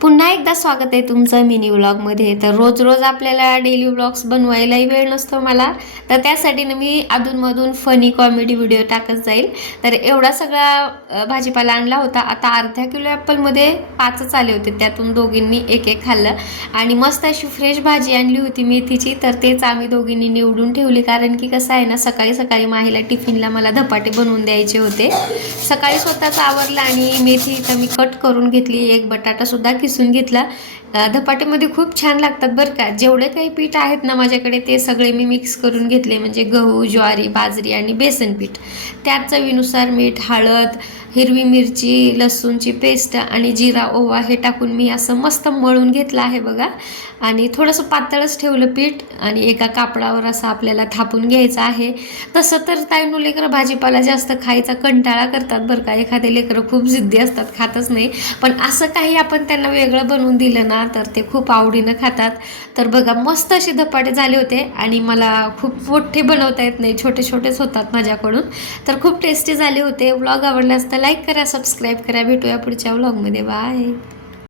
पुन्हा एकदा स्वागत आहे तुमचं मिनी व्लॉगमध्ये. तर रोज रोज आपल्याला डेली व्लॉग्स बनवायलाही वेळ नसतो मला, तर त्यासाठी ना मी अधूनमधून फनी कॉमेडी व्हिडिओ टाकत जाईल. तर एवढा सगळा भाजीपाला आणला होता. आता अर्धा किलो ॲपलमध्ये 5च आले होते, त्यातून दोघींनी एक एक खाल्लं. आणि मस्त अशी फ्रेश भाजी आणली होती मेथीची, तर तेच आम्ही दोघींनी निवडून ठेवली. कारण की कसं आहे ना, सकाळी सकाळी माहीला टिफिनला मला धपाटे बनवून द्यायचे होते. सकाळी स्वतःच आवरलं आणि मेथी तर मी कट करून घेतली, एक बटाटासुद्धा किसून घेतला. धपाट्यामध्ये खूप छान लागतात बरं का. जेवढे काही पीठ आहेत ना माझ्याकडे ते सगळे मी मिक्स करून घेतले, म्हणजे गहू, ज्वारी, बाजरी आणि बेसन पीठ. त्यात चवीनुसार मीठ, हळद, हिरवी मिरची, लसूणची पेस्ट आणि जिरा, ओवा हे टाकून मी असं मस्त मळून घेतलं आहे बघा. आणि थोडंसं पातळच ठेवलं पीठ आणि एका कापडावर असं आपल्याला थापून घ्यायचं आहे. तसं तर ताईंनो लेकरं भाजीपाला जास्त खायचा कंटाळा करतात बरं का. एखादे लेकरं खूप जिद्दी असतात, खातच नाही. पण असं काही आपण त्यांना वेगळं बनवून दिलं ना तर ते खूप आवडीनं खातात. तर बघा मस्त असे धपाटे झाले होते आणि मला खूप मोठे बनवता येत नाही, छोटे छोटेच होतात माझ्याकडून. तर खूप टेस्टी झाले होते. व्लॉग आवडला असता लाईक करा, सबस्क्राईब करा. भेटूया पुढच्या व्लॉगमध्ये. बाय.